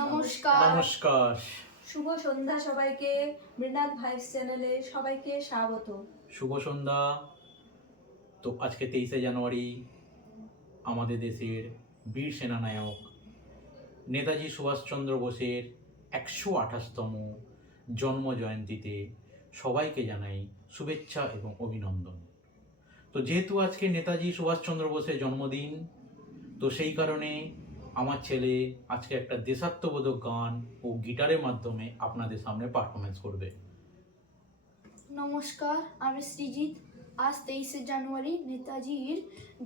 নমস্কার। নমস্কার। শুভ সন্ধ্যা সবাইকে। মৃণাল ভাইস চ্যানেলে সবাইকে স্বাগত। শুভ সন্ধ্যা। তো আজকে 23শে জানুয়ারি আমাদের দেশের বীর সেনানায়ক নেতাজি সুভাষচন্দ্র বোসের 128তম জন্ম জয়ন্তীতে সবাইকে জানাই শুভেচ্ছা এবং অভিনন্দন। তো যেহেতু আজকে নেতাজি সুভাষচন্দ্র বোসের জন্মদিন, তো সেই কারণে আমার ছেলে আজকে একটা দেশাত্মবোধক গান ও গিটারের মাধ্যমে আপনাদের সামনে পারফরমেন্স করবে। নমস্কার, আমি সৃজিত। আজ 23শে জানুয়ারি নেতাজির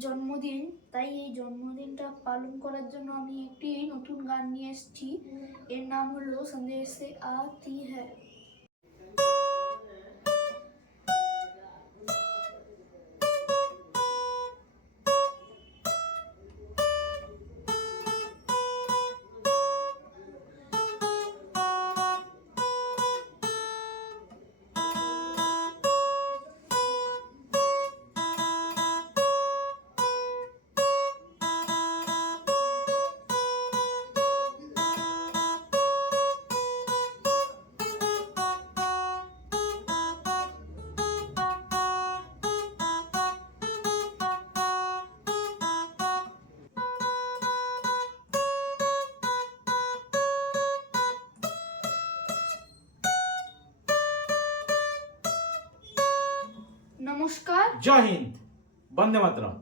জন্মদিন, তাই এই জন্মদিনটা পালন করার জন্য আমি একটি নতুন গান নিয়ে এসেছি। এর নাম হলো সন্দেশ সে আতি হ্যায়। নমস্কার। জয় হিন্দ, বন্দে মাতরম।